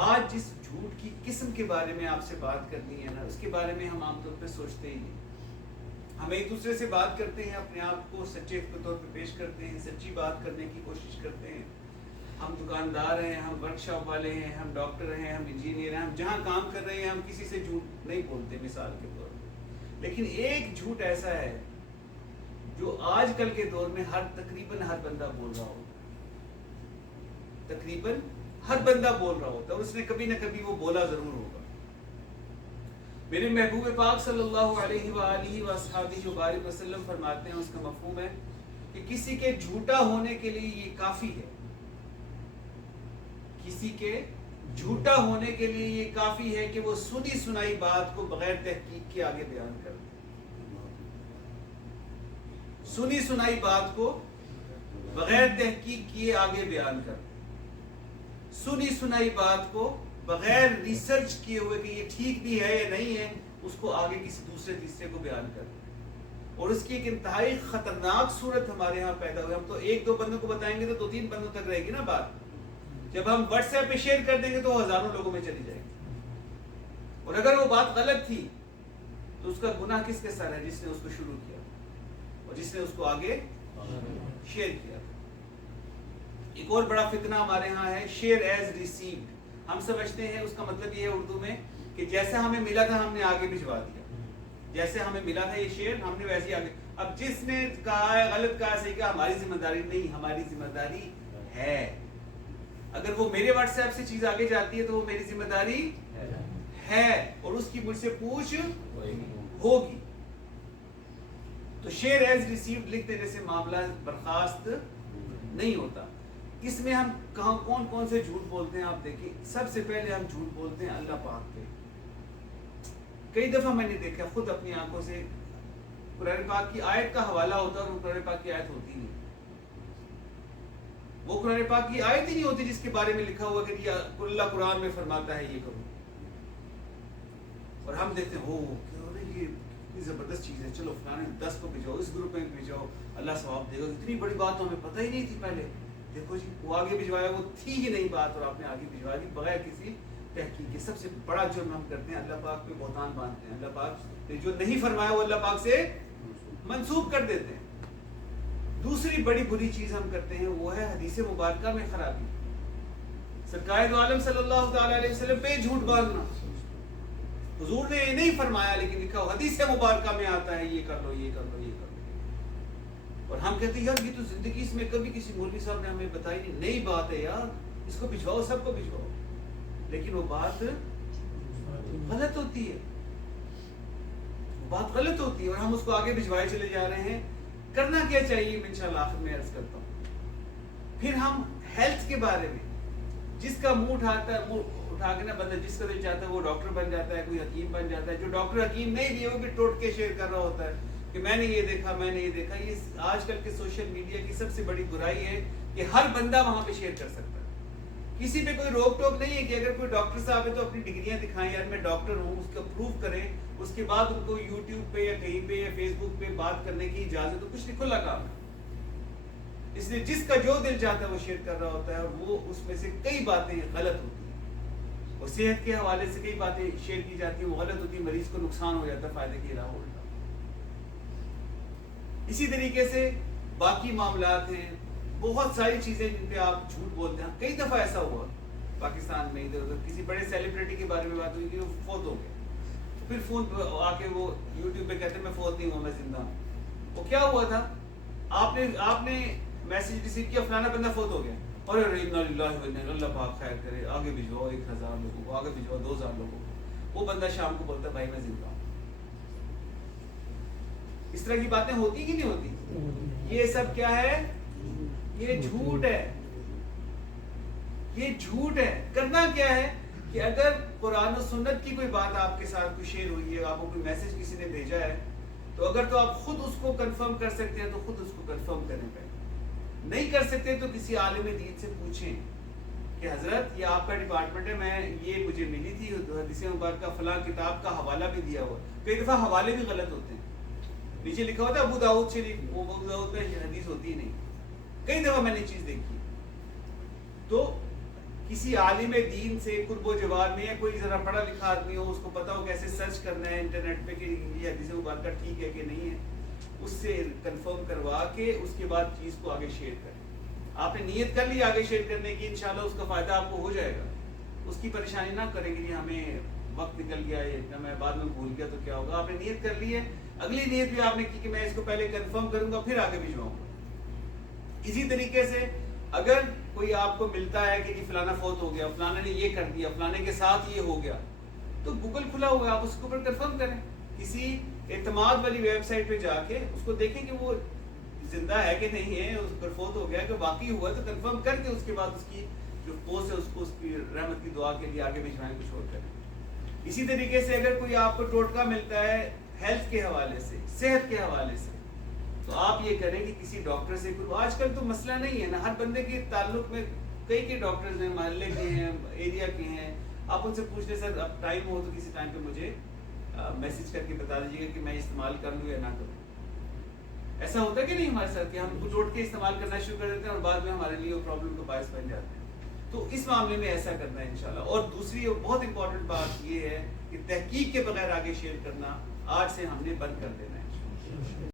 آج جس جھوٹ کی قسم کے بارے میں آپ سے بات کرنی ہے نا، اس کے بارے میں ہم عام طور پہ سوچتے ہی نہیں. ہم ایک دوسرے سے بات کرتے ہیں، اپنے آپ کو سچے کے طور پہ پیش کرتے ہیں، سچی بات کرنے کی کوشش کرتے ہیں. ہم دکاندار ہیں، ہم ورک شاپ والے ہیں، ہم ڈاکٹر ہیں، ہم انجینئر ہیں، ہم جہاں کام کر رہے ہیں ہم کسی سے جھوٹ نہیں بولتے مثال کے طور پر. لیکن ایک جھوٹ ایسا ہے جو آج کل کے دور میں تقریباً ہر بندہ بول رہا ہوتا ہے، تقریباً ہر بندہ بول رہا ہوتا ہے، اور اس نے کبھی نہ کبھی وہ بولا ضرور ہوگا. میرے محبوب پاک صلی اللہ علیہ وآلہ وصحبہ وبارک وسلم فرماتے ہیں، اس کا مفہوم ہے کہ کسی کے جھوٹا ہونے کے لیے یہ کافی ہے، کسی کے جھوٹا ہونے کے لیے یہ کافی ہے کہ وہ سنی سنائی بات کو بغیر تحقیق کے آگے بیان کر دے. سنی سنائی بات کو بغیر تحقیق کیے آگے بیان کر دے. سنی سنائی بات کو بغیر ریسرچ کیے ہوئے کہ یہ ٹھیک بھی ہے یا نہیں ہے، اس کو آگے کسی دوسرے تیسرے کو بیان کر دے. اور اس کی ایک انتہائی خطرناک صورت ہمارے ہاں پیدا ہوئی. ہم تو ایک دو بندوں کو بتائیں گے تو 2-3 بندوں تک رہے گی نا بات. جب ہم واٹس ایپ پہ شیئر کر دیں گے تو ہزاروں لوگوں میں چلی جائے گی. اور اگر وہ بات غلط تھی تو اس کا گناہ کس کے سر ہے؟ جس نے اس کو شروع کیا اور جس نے اس کو آگے شیئر کیا. ایک اور بڑا فتنہ ہمارے ہاں ہے شیئر ایز ریسیوڈ. ہم سمجھتے ہیں اس کا مطلب یہ ہے اردو میں کہ جیسا ہمیں ملا تھا ہم نے آگے بھجوا دیا. جیسے ہمیں ملا تھا یہ شیئر ہم نے ویسے ہی آگے. اب جس نے کہا ہے غلط کہا صحیح کہا، ہماری ذمہ داری نہیں، ہماری ذمہ داری ہے. اگر وہ میرے واٹس ایپ سے چیز آگے جاتی ہے تو وہ میری ذمہ داری ہے اور اس کی مجھ سے پوچھ ہوگی. تو شیئر ایز ریسیوڈ لکھ دینے سے معاملہ برخاست نہیں ہوتا. اس میں ہم کون کون سے جھوٹ بولتے ہیں آپ دیکھیں. سب سے پہلے ہم جھوٹ بولتے ہیں اللہ پاک پہ. کئی دفعہ میں نے دیکھا خود اپنی آنکھوں سے، قرآن پاک کی آیت کا حوالہ ہوتا ہے اور وہ قرآن پاک کی آیت ہوتی نہیں. وہ قرآن پاک کی آیت ہی نہیں ہوتی جس کے بارے میں لکھا ہوا کہ یہ اللہ قرآن میں فرماتا ہے یہ کرو. اور ہم دیکھتے ہیں یہ اتنی زبردست چیز ہے، چلو فلانے 10 کو بھیجاؤ، اس گروپ میں بھیجاؤ، اللہ ثواب دے گا. اتنی بڑی بات تو ہمیں پتہ ہی نہیں تھی پہلے. دیکھو جی وہ آگے بھجوایا، وہ تھی ہی نہیں بات اور آپ نے آگے بھجوا دی بغیر کسی تحقیق کے. سب سے بڑا جرم ہم کرتے ہیں، اللہ پاک پہ بہتان باندھتے ہیں. اللہ پاک نے جو نہیں فرمایا وہ اللہ پاک سے منسوب کر دیتے ہیں. دوسری بڑی بری چیز ہم کرتے ہیں وہ ہے حدیث مبارکہ میں خرابی. سرکار دو عالم صلی اللہ تعالی علیہ وسلم پہ جھوٹ باندھنا. حضور نے یہ نہیں فرمایا لیکن لکھا ہو حدیث مبارکہ میں آتا ہے یہ کر لو یہ کر لو یہ کر لو. اور ہم کہتے ہیں یار یہ تو زندگی اس میں کبھی کسی مولوی صاحب نے ہمیں بتائی نہیں. نئی بات ہے یار، اس کو بھجواؤ، سب کو بھجواؤ. لیکن وہ بات غلط ہوتی ہے، بات غلط ہوتی ہے اور ہم اس کو آگے بھجوائے چلے جا رہے ہیں. کرنا کیا چاہیے میں انشاءاللہ آخر میں عرض کرتا ہوں. پھر ہم ہیلتھ کے بارے میں جس کا منہ اٹھاتا ہے، منہ اٹھا کے نا بندہ جس کا دل چاہتا ہے وہ ڈاکٹر بن جاتا ہے، کوئی حکیم بن جاتا ہے. جو ڈاکٹر حکیم نہیں بھی ہے وہ بھی ٹوٹ کے شیئر کر رہا ہوتا ہے کہ میں نے یہ دیکھا میں نے یہ دیکھا. یہ آج کل کے سوشل میڈیا کی سب سے بڑی برائی ہے کہ ہر بندہ وہاں پہ شیئر کر سکتا ہے. کسی پہ کوئی روک ٹوک نہیں ہے کہ اگر کوئی ڈاکٹر صاحب ہے تو اپنی ڈگریاں دکھائیں یار میں ڈاکٹر ہوں، اس کا پروف کریں. اس کے بعد ان کو یوٹیوب پہ یا کہیں پہ یا فیس بک پہ بات کرنے کی اجازت. تو کچھ نہیں، کھلا کام ہے. اس لیے جس کا جو دل چاہتا ہے وہ شیئر کر رہا ہوتا ہے اور وہ اس میں سے کئی باتیں غلط ہوتی ہیں. اور صحت کے حوالے سے کئی باتیں شیئر کی جاتی ہیں وہ غلط ہوتی ہیں، مریض کو نقصان ہو جاتا ہے فائدے کے علاوہ الٹا. اسی طریقے سے باقی معاملات ہیں، بہت ساری چیزیں جن پہ آپ جھوٹ بولتے ہیں. کئی دفعہ ایسا ہوا پاکستان میں ادھر ادھر کسی بڑے سیلیبریٹی کے بارے میں بات ہوئی کہ وہ فوت ہو گئے. پھر فون پہ آ کے وہ یوٹیوب پہ کہتے ہیں میں فوت نہیں ہوا میں زندہ ہوں. وہ کیا ہوا تھا؟ آپ نے میسج ریسیو کیا فلانا بندہ فوت ہو گیا اور اللہ پاک خیر کرے، آگے بھجواؤ 1000 لوگوں کو، آگے بھجواؤ 2000 لوگوں کو. وہ بندہ شام کو بولتا ہے بھائی میں زندہ ہوں. اس طرح کی باتیں ہوتی کہ نہیں ہوتی؟ یہ سب کیا ہے؟ یہ جھوٹ ہے. یہ جھوٹ ہے. کرنا کیا ہے کہ اگر قرآن و سنت کی کوئی بات آپ کے ساتھ کوئی شیئر ہوئی ہے، آپ کو کوئی میسج کسی نے بھیجا ہے، تو اگر تو آپ خود اس کو کنفرم کر سکتے ہیں تو خود اس کو کنفرم کریں. پہلے نہیں کر سکتے تو کسی عالم دین سے پوچھیں کہ حضرت یہ آپ کا ڈپارٹمنٹ ہے، میں یہ مجھے ملی تھی حدیث مبارکہ فلاں کتاب کا حوالہ بھی دیا ہوا. کئی دفعہ حوالے بھی غلط ہوتے ہیں، نیچے لکھا ہوتا ہے ابو داؤد شریف، وہ ابو داؤد میں حدیث ہوتی ہی نہیں. کئی دفعہ میں نے چیز دیکھی. تو کسی عالم دین سے قرب و جوار میں، یا کوئی ذرا پڑھا لکھا آدمی ہو، اس کو پتا ہو کیسے سرچ کرنا ہے انٹرنیٹ پہ کہ یہ حدیث مبارکہ ٹھیک ہے کہ نہیں ہے، اس سے کنفرم کروا کے اس کے بعد چیز کو آگے شیئر کریں. آپ نے نیت کر لی آگے شیئر کرنے کی، انشاءاللہ اس کا فائدہ آپ کو ہو جائے گا. اس کی پریشانی نہ کریں گے جی ہمیں وقت نکل گیا ہے، میں بعد میں بھول گیا تو کیا ہوگا. آپ نے نیت کر لی ہے، اگلی نیت بھی آپ نے کی کہ میں اس کو پہلے کنفرم کروں گا پھر آگے بھجواؤں گا. اسی طریقے سے اگر کوئی آپ کو ملتا ہے کہ جی فلانا فوت ہو گیا، فلانا نے یہ کر دیا، فلانے کے ساتھ یہ ہو گیا، تو گوگل کھلا ہوا ہے، آپ اس کے اوپر کنفرم کریں. کسی اعتماد والی ویب سائٹ پہ جا کے اس کو دیکھیں کہ وہ زندہ ہے کہ نہیں ہے، اس پر فوت ہو گیا کہ واقعی ہوا، تو کنفرم کر کے اس کے بعد اس کی جو پوسٹ ہے اس کو اس کی رحمت کی دعا کے لیے آگے بھجوائیں، کچھ اور کریں. اسی طریقے سے اگر کوئی آپ کو ٹوٹکا ملتا ہے ہیلتھ کے حوالے سے، صحت کے حوالے سے، تو آپ یہ کریں کہ کسی ڈاکٹر سے. آج کل تو مسئلہ نہیں ہے نا، ہر بندے کے تعلق میں کئی ڈاکٹرز ہیں، محلے کے ہیں، ایریا کے ہیں. آپ ان سے پوچھ لیں سر اب ٹائم ہو تو کسی ٹائم پہ مجھے میسج کر کے بتا دیجیے گا کہ میں استعمال کر لوں یا نہ کروں. ایسا ہوتا ہے کہ نہیں ہمارے ساتھ کہ ہم کچھ ٹوٹکے استعمال کرنا شروع کر دیتے ہیں اور بعد میں ہمارے لیے وہ پرابلم کا باعث بن جاتے ہیں. تو اس معاملے میں ایسا کرنا ہے انشاءاللہ. اور دوسری بہت امپورٹنٹ بات یہ ہے کہ تحقیق کے بغیر آگے شیئر کرنا آج سے ہم نے بند کر دینا ہے.